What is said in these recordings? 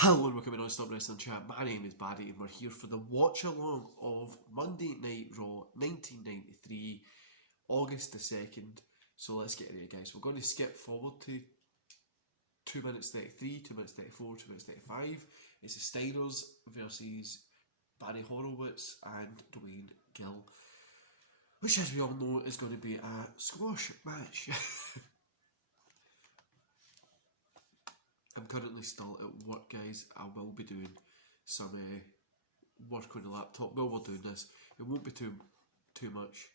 Hello and welcome to Non-Stop Wrestling Chat. My name is Barry and we're here for the watch-along of Monday Night Raw 1993, August the 2nd. So let's get into it, guys. We're going to skip forward to 2 minutes 33, 2 minutes 34, 2 minutes 35. It's the Steiners versus Barry Horowitz and Dwayne Gill, which, as we all know, is going to be a squash match. I'm currently still at work, guys. I will be doing some work on the laptop while we're doing this. It won't be too much.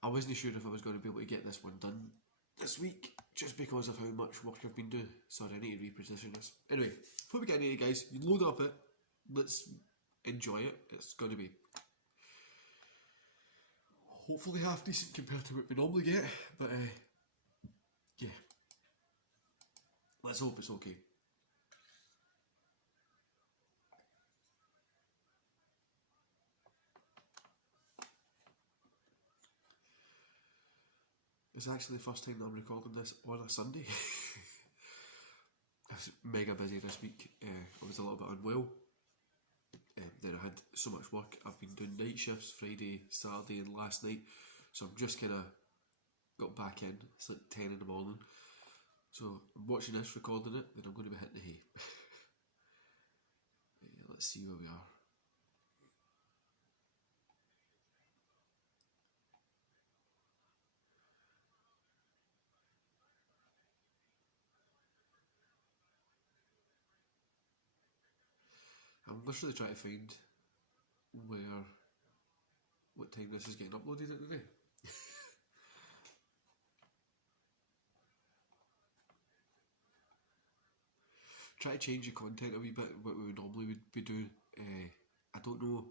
I wasn't sure if I was going to be able to get this one done this week, just because of how much work I've been doing. Sorry, I need to reposition this. Anyway, before we get into it, guys, you load up it. Let's enjoy it. It's going to be hopefully half decent compared to what we normally get, but yeah. Let's hope it's okay. It's actually the first time that I'm recording this on a Sunday. I was mega busy this week. I was a little bit unwell. Then I had so much work. I've been doing night shifts Friday, Saturday and last night. So I'm just kind of got back in. It's like 10 in the morning. So I'm watching this, recording it, then I'm going to be hitting the hay. Let's see where we are. I'm literally trying to find what time this is getting uploaded at today. Try to change the content a wee bit, what we normally would be doing. I don't know.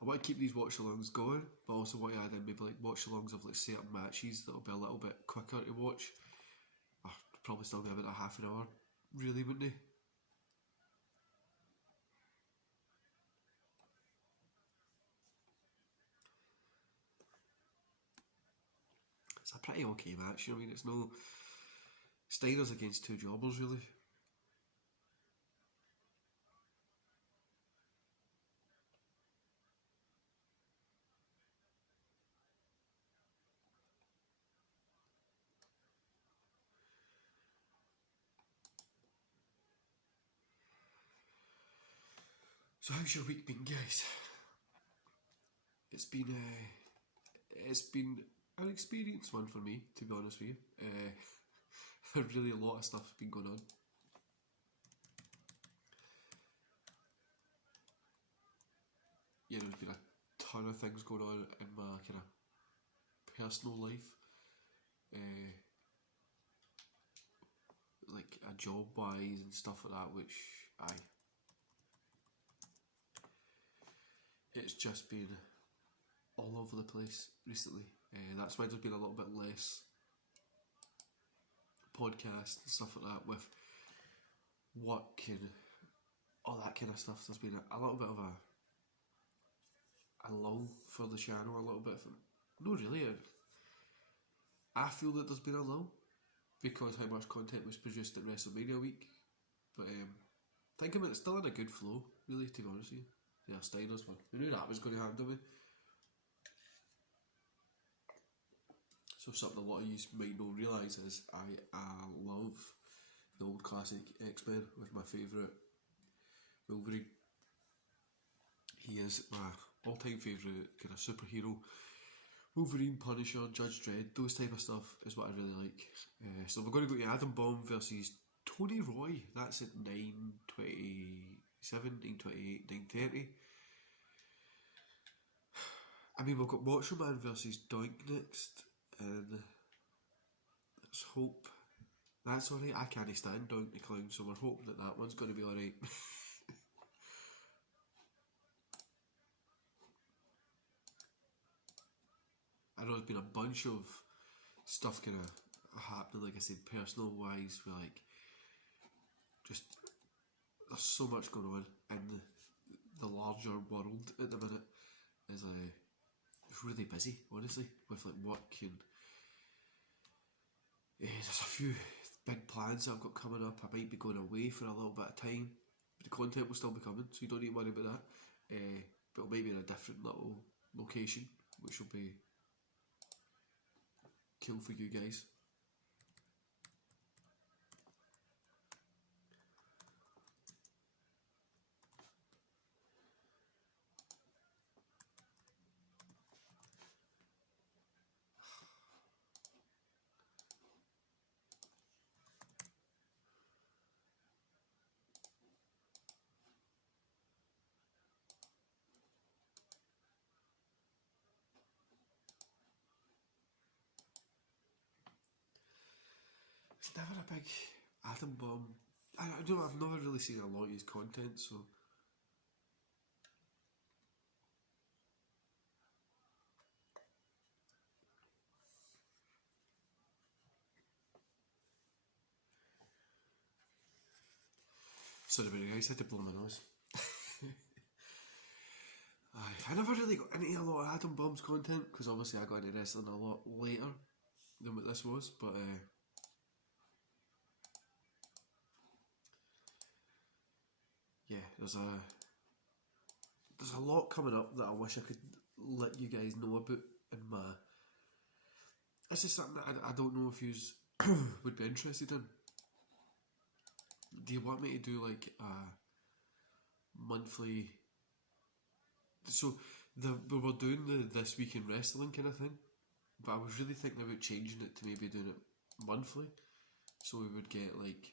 I want to keep these watch-alongs going, but I also want to add in maybe like watch-alongs of like certain matches that'll be a little bit quicker to watch. I'll probably still be about a half an hour, really, wouldn't they? It's a pretty okay match, you know what I mean? It's no Steiners against two jobbers, really. So how's your week been, guys? It's been an experienced one for me, to be honest with you. Really a lot of stuff's been going on. Yeah, there's been a ton of things going on in my kind of personal life. Like a job wise and stuff like that, which it's just been all over the place recently. That's why there's been a little bit less podcast and stuff like that with work and all that kind of stuff. There's been a little bit of a lull for the channel, a little bit of, no really, I feel that there's been a lull because how much content was produced at WrestleMania week, but I think it's still in a good flow, really, to be honest with you. Yeah, Steiners one. We knew that was going to happen, didn't we? So something a lot of you might not realise is I love the old classic X-Men with my favourite Wolverine. He is my all-time favourite kind of superhero. Wolverine, Punisher, Judge Dredd, those type of stuff is what I really like. So we're going to go to Adam Bomb versus Tony Roy. That's at 9:27, 9:28, 9:30. I mean, we've got Macho Man versus Doink next, and let's hope that's alright. I can't stand Doink the Clown, so we're hoping that that one's going to be alright. I know there's been a bunch of stuff kind of happening, like I said, personal wise, with like, just, there's so much going on in the larger world at the minute. Is it's really busy, honestly, with like work and there's a few big plans that I've got coming up. I might be going away for a little bit of time, but the content will still be coming, so you don't need to worry about that. But maybe in a different little location, which will be cool for you guys. It's never a big Adam Bomb. I don't know, I've never really seen a lot of his content, so. Sorry about it, guys, I had to blow my nose. I never really got into a lot of Adam Bomb's content, because obviously I got into wrestling a lot later than what this was, but yeah, there's a lot coming up that I wish I could let you guys know about in my. It's just something that I don't know if you would be interested in. Do you want me to do like a monthly? So we were doing the This Week in Wrestling kind of thing, but I was really thinking about changing it to maybe doing it monthly, so we would get like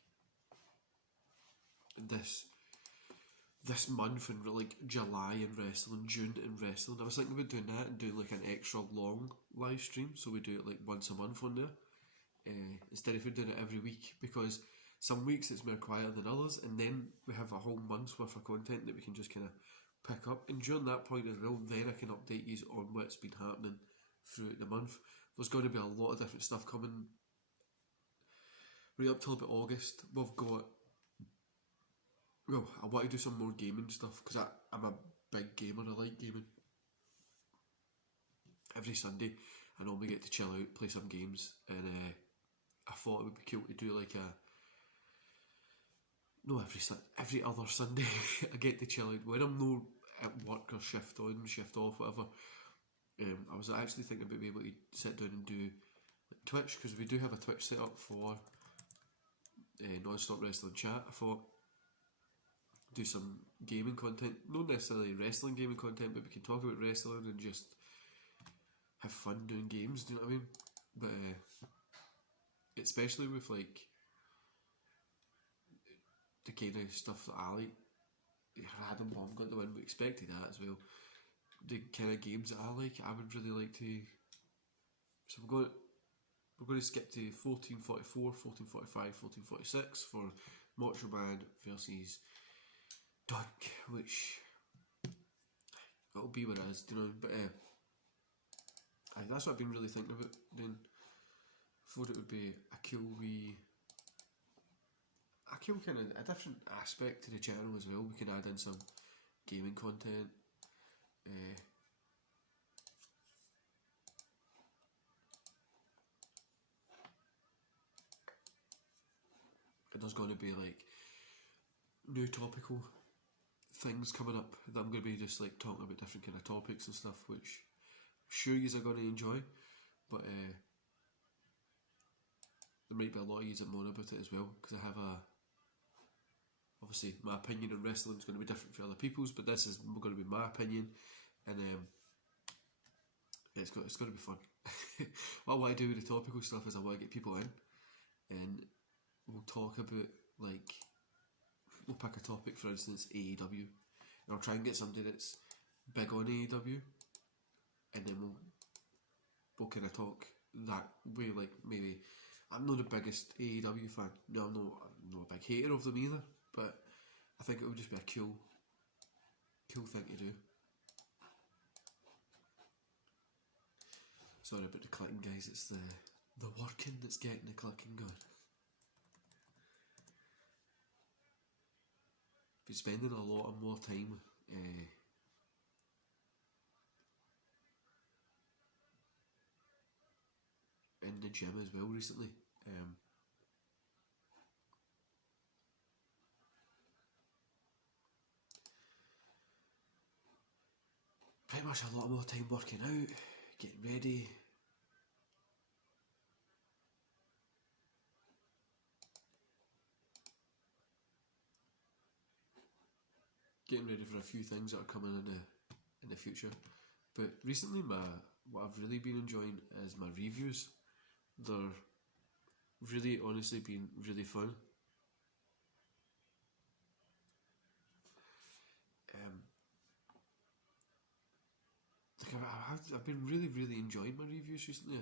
this month in like July in wrestling, June in wrestling. I was thinking about doing that and doing like an extra long live stream, so we do it like once a month on there, instead of doing it every week, because some weeks it's more quieter than others, and then we have a whole month's worth of content that we can just kind of pick up. And during that point as well, then I can update you on what's been happening throughout the month. There's going to be a lot of different stuff coming right up till about August. We've got, well, I want to do some more gaming stuff, because I'm a big gamer. I like gaming. Every Sunday I normally get to chill out, play some games, and I thought it would be cool to do like a, no, every other Sunday I get to chill out when I'm not at work or shift on, shift off, whatever. I was actually thinking about being able to sit down and do like Twitch, because we do have a Twitch set up for Non-Stop Wrestling Chat. I thought do some gaming content, not necessarily wrestling gaming content, but we can talk about wrestling and just have fun doing games. Do you know what I mean? But especially with like the kind of stuff that I like. Adam Bomb got the win, we expected that as well. The kind of games that I like, I would really like to. So we're going to skip to 1444, 1445, 1446 for Macho Man versus Dunk, which it'll be what it is, you know. But that's what I've been really thinking about doing. Thought it would be a cool kind of a different aspect to the channel as well. We can add in some gaming content. And there's going to be like new topical things coming up that I'm going to be just like talking about different kind of topics and stuff, which I'm sure you are going to enjoy. But there might be a lot of you that moan about it as well, because I have obviously my opinion on wrestling is going to be different for other people's, but this is going to be my opinion, and it's going to be fun. What I want to do with the topical stuff is I want to get people in, and we'll talk about, like, we'll pick a topic, for instance AEW, and I'll try and get somebody that's big on AEW, and then we'll kind of talk that way. Like, maybe I'm not the biggest AEW fan. No, I'm not a big hater of them either, but I think it would just be a cool thing to do. Sorry about the clicking, guys. It's the working that's getting the clicking going. Been spending a lot more time in the gym as well recently. pretty much a lot more time working out, getting ready. Getting ready for a few things that are coming in the future. But recently, what I've really been enjoying is my reviews. They're really, honestly, been really fun. I've been really enjoying my reviews recently.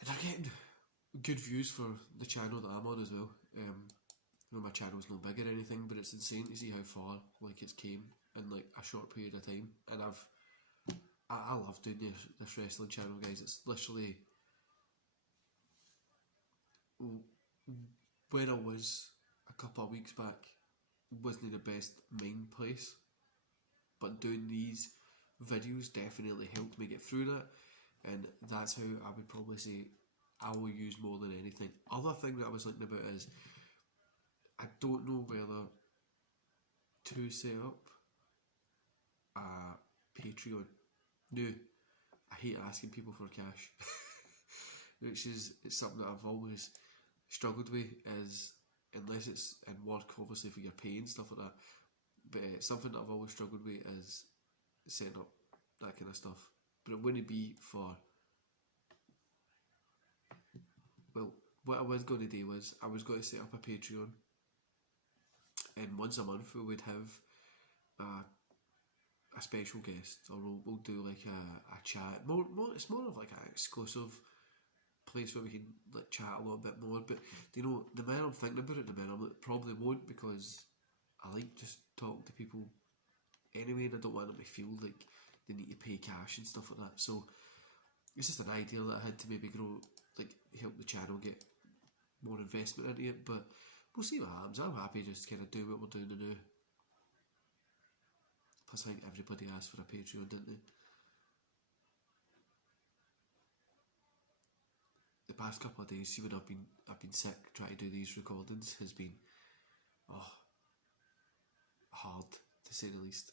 And I'm getting good views for the channel that I'm on as well. My channel's no big or anything, but it's insane to see how far it's came in a short period of time. And I love doing this wrestling channel, guys. It's literally where I was a couple of weeks back wasn't the best mind place, but doing these videos definitely helped me get through that, and that's how I would probably say I will use more than anything. Other thing that I was thinking about is I don't know whether to set up a Patreon. No, I hate asking people for cash, which is something that I've always struggled with, is unless it's in work, obviously, for your pay and stuff like that. But something that I've always struggled with is setting up that kind of stuff. But it wouldn't be for... Well, what I was going to do was I was going to set up a Patreon, and once a month we would have a special guest, or we'll do a chat. It's more of an exclusive place where we can chat a little bit more. But the more I'm thinking about it, the more I probably won't, because I like just talking to people anyway, and I don't want them to feel like they need to pay cash and stuff like that. So it's just an idea that I had to maybe grow, help the channel get more investment into it. But we'll see what happens. I'm happy just kind of do what we're doing now. Plus, I think everybody asked for a Patreon, didn't they? The past couple of days, see, when I've been sick, trying to do these recordings has been hard, to say the least.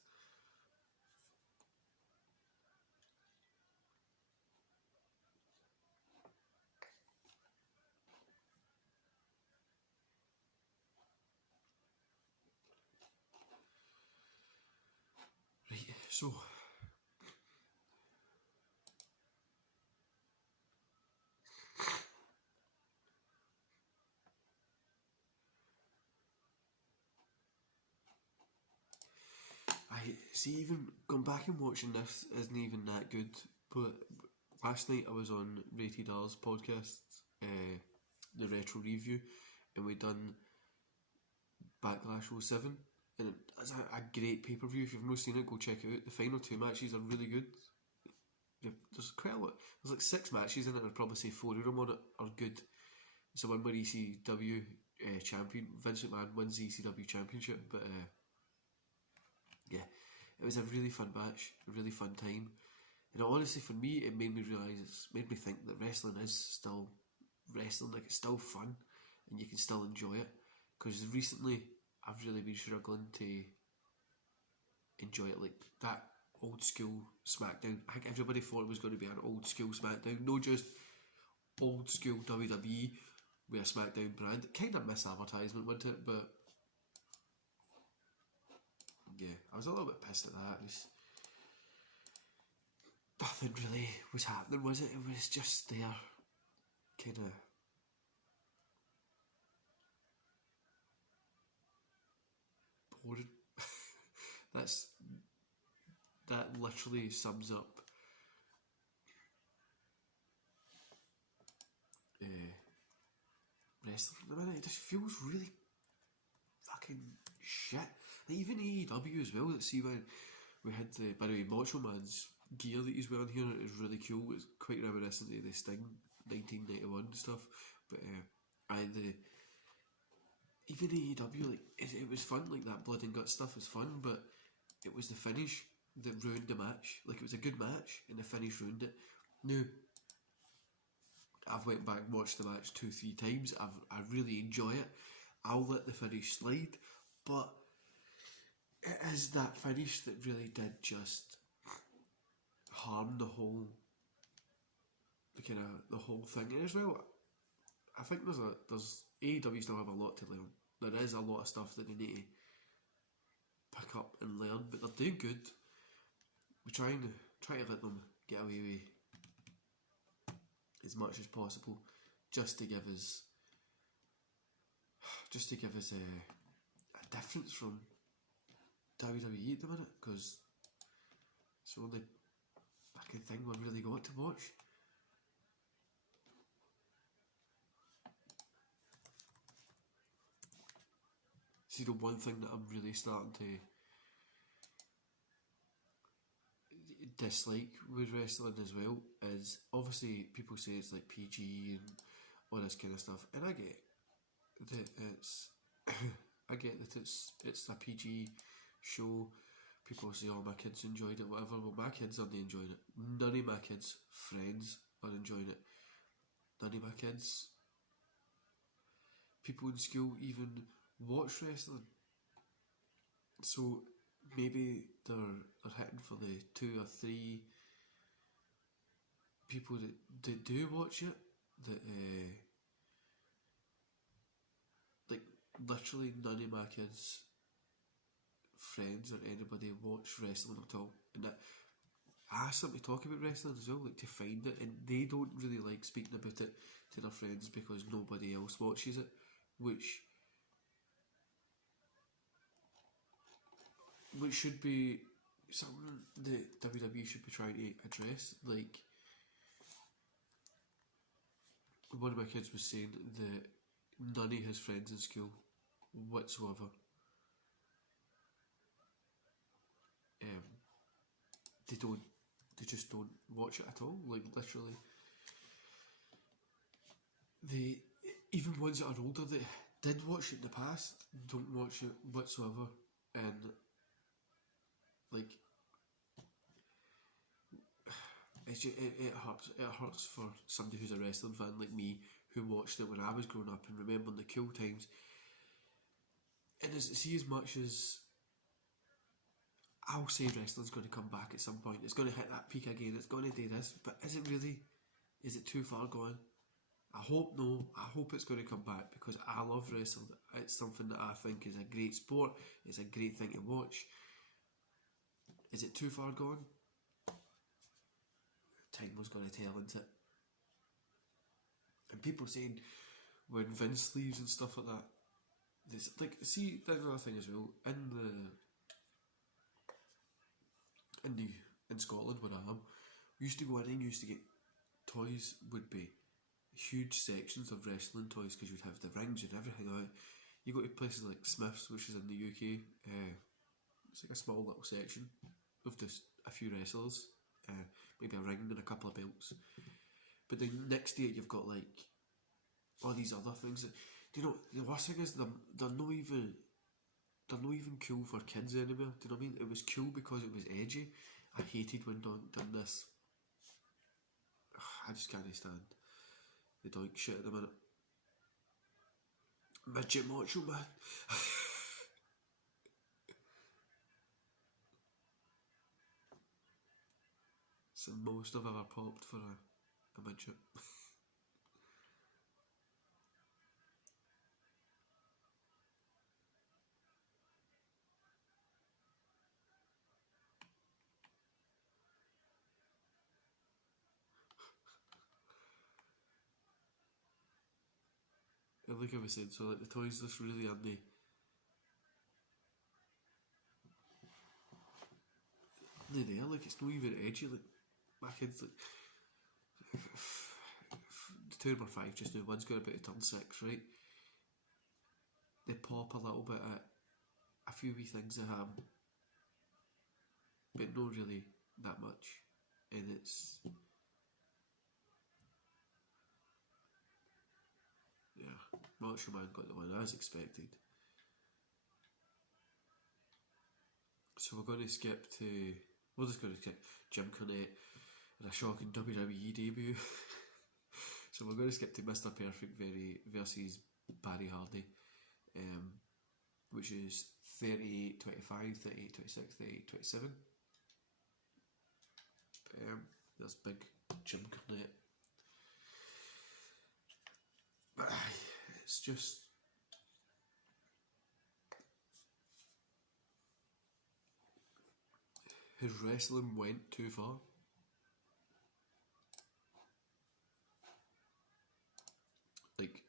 Right, so I see, even going back and watching this isn't even that good. But last night I was on Rated R's podcast, the retro review, and we done Backlash 07, and it's a great pay-per-view. If you've not seen it, go check it out. The final two matches are really good. There's quite a lot. There's 6 matches in it, and I'd probably say 4 of them on it are good. It's the one where ECW champion Vince McMahon wins the ECW championship. But yeah, it was a really fun match, a really fun time. And honestly, for me, it made me realise, made me think that wrestling is still wrestling. It's still fun, and you can still enjoy it. Because recently, I've really been struggling to enjoy it, that old school SmackDown. I think everybody thought it was going to be an old school SmackDown, not just old school WWE with a SmackDown brand. Kind of misadvertisement, wasn't it? But yeah, I was a little bit pissed at that. It was nothing really was happening, was it? It was just there, kind of. Boring. That literally sums up wrestling at the minute. It just feels really fucking shit. Even AEW as well. Let's see, when we had by the way, Macho Man's gear that he's wearing here is really cool. It's quite reminiscent of the Sting 1991 stuff. But even AEW, it was fun. That blood and guts stuff was fun, but it was the finish that ruined the match. It was a good match, and the finish ruined it. Now, I've went back and watched the match 2-3 times. I really enjoy it. I'll let the finish slide, but it is that finish that really did just harm the whole, the whole thing. And as well, I think there's AEW still have a lot to learn. There is a lot of stuff that they need to pick up and learn, but they're doing good. We try to let them get away with as much as possible, just to give us a difference from WWE at the minute, because it's the only fucking thing we've really got to watch. See, the one thing that I'm really starting to dislike with wrestling as well is, obviously people say it's like PG and all this kind of stuff, and I get that it's it's a PG show. People say, oh, my kids enjoyed it, whatever. Well, my kids aren't enjoying it. None of my kids' friends are enjoying it. None of my kids, people in school, even watch wrestling. So maybe they're hitting for the 2 or 3 people that do watch it, that like literally none of my kids' friends or anybody watch wrestling at all. And that, I ask them to talk about wrestling as well, like to find it, and they don't really like speaking about it to their friends because nobody else watches it, which should be something that WWE should be trying to address. Like, one of my kids was saying that none of his friends in school whatsoever they just don't watch it at all. Like, literally, they, even ones that are older that did watch it in the past, don't watch it whatsoever. And like, it hurts. It hurts for somebody who's a wrestling fan like me, who watched it when I was growing up and remembering the cool times. And as much as I'll say wrestling's going to come back at some point, it's going to hit that peak again, it's going to do this, but is it really? Is it too far gone? I hope no. I hope it's going to come back, because I love wrestling. It's something that I think is a great sport. It's a great thing to watch. Is it too far gone? Time was going to tell, isn't it? And people saying when Vince leaves and stuff like that, there's like, see, there's another thing as well. In Scotland where I am, we used to go in and used to get toys. Would be huge sections of wrestling toys, because you'd have the rings and everything out. You go to places like Smith's, which is in the UK. It's like a small little section of just a few wrestlers, maybe a ring and a couple of belts. But then next to it, you've got like all these other things. Do you know, the worst thing is they're not even cool for kids anymore. Do you know what I mean? It was cool because it was edgy. I hated when Doink done this. I just can't stand the Doink shit at the minute. Midget Macho Man. It's the most I've ever popped for a midget. And like I was saying, so like the toys just really aren't they there, like it's not even edgy. Like, my kids, like, the two number 5 just now, one's got about to turn 6, right? They pop a little bit at a few wee things at ham, but not really that much. And it's, yeah, Macho Man got the one as expected. So we're going to skip to, we're just going to skip Jim Cornette and a shocking WWE debut. So we're going to skip to Mr. Perfect versus Barry Hardy, which is 38-25, 38-26, 38-27. There's big Jim Cornette. But it's just... his wrestling went too far. Like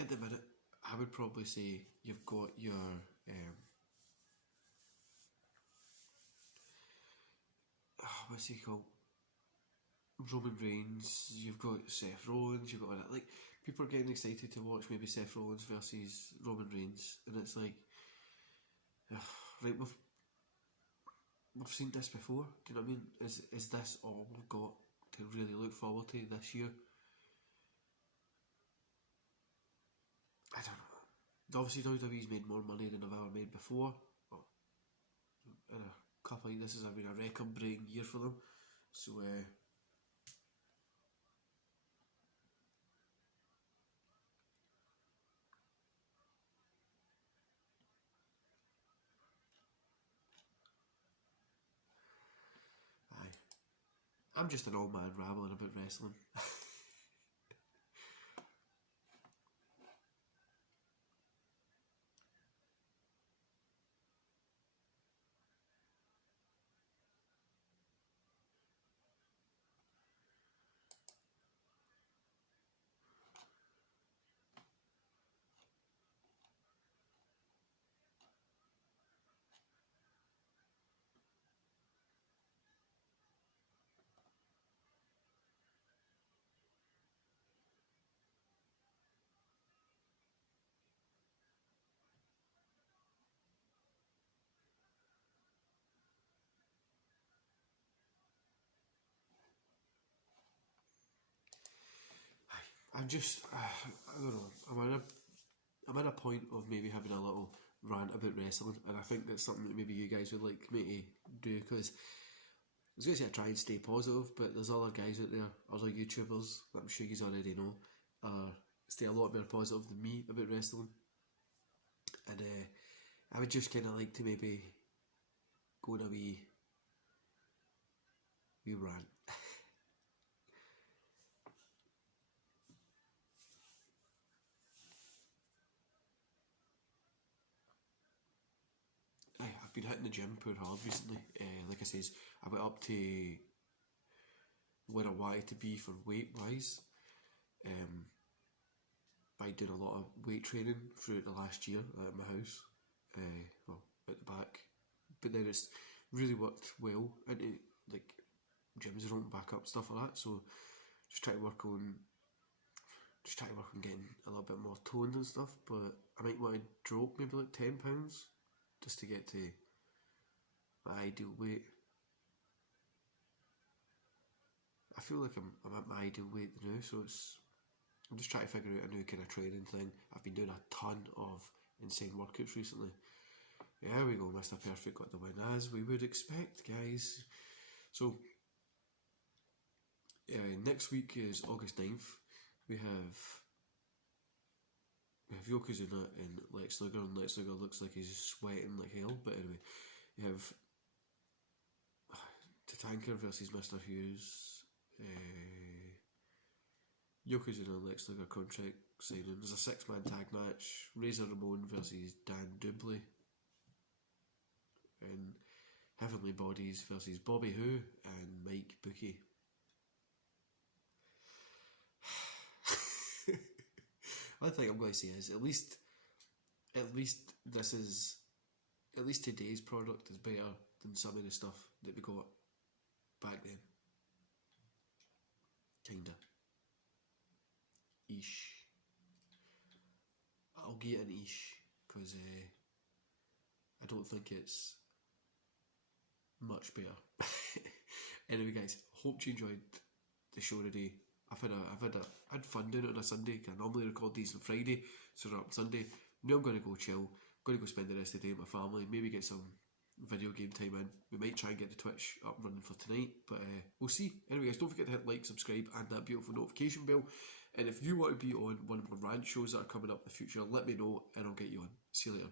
at the minute, I would probably say you've got your what's he called? Roman Reigns, you've got Seth Rollins, you've got all that. Like, people are getting excited to watch maybe Seth Rollins versus Roman Reigns, and it's like, right, we've seen this before. Do you know what I mean? Is this all we've got to really look forward to this year? I don't know. Obviously, WWE's made more money than I've ever made before. Well, in a couple of, this has been a record-breaking year for them. So, I'm just an old man rambling about wrestling. I'm just, I don't know, I'm at a point of maybe having a little rant about wrestling, and I think that's something that maybe you guys would like me to do, because I was going to say I try and stay positive, but there's other guys out there, other YouTubers that I'm sure you already know, stay a lot more positive than me about wrestling, and I would just kind of like to maybe go on a wee rant. I've been hitting the gym pretty hard recently. Like I says, I went up to where I wanted to be for weight wise by doing a lot of weight training throughout the last year at my house, well, at the back. But then it's really worked well into like gyms are open back up, stuff like that. So just try to work on getting a little bit more toned and stuff. But I might want to drop maybe like £10 just to get to my ideal weight. I feel like I'm at my ideal weight now, so I'm just trying to figure out a new kind of training thing. I've been doing a ton of insane workouts recently. There we go, Mr. Perfect got the win, as we would expect, guys. So, next week is August 9th. We have Yokozuna and Lex Luger, and Lex Luger looks like he's sweating like hell. But anyway, you have Tatanka versus Mr. Hughes. Yokozuna and Lex Luger contract signing. There's a 6-man tag match. Razor Ramon versus Dan Dubley. And Heavenly Bodies versus Bobby Who and Mike Bookie. One thing I'm going to say is at least today's product is better than some of the stuff that we got back then. Kinda. Ish. I'll get an ish because I don't think it's much better. Anyway, guys, hope you enjoyed the show today. I had fun doing it on a Sunday. I normally record these on Friday, so on Sunday. Now I'm going to go chill. I'm going to go spend the rest of the day with my family. Maybe get some video game time in. We might try and get the Twitch up and running for tonight, but we'll see. Anyway, guys, don't forget to hit like, subscribe, and that beautiful notification bell. And if you want to be on one of my rant shows that are coming up in the future, let me know and I'll get you on. See you later.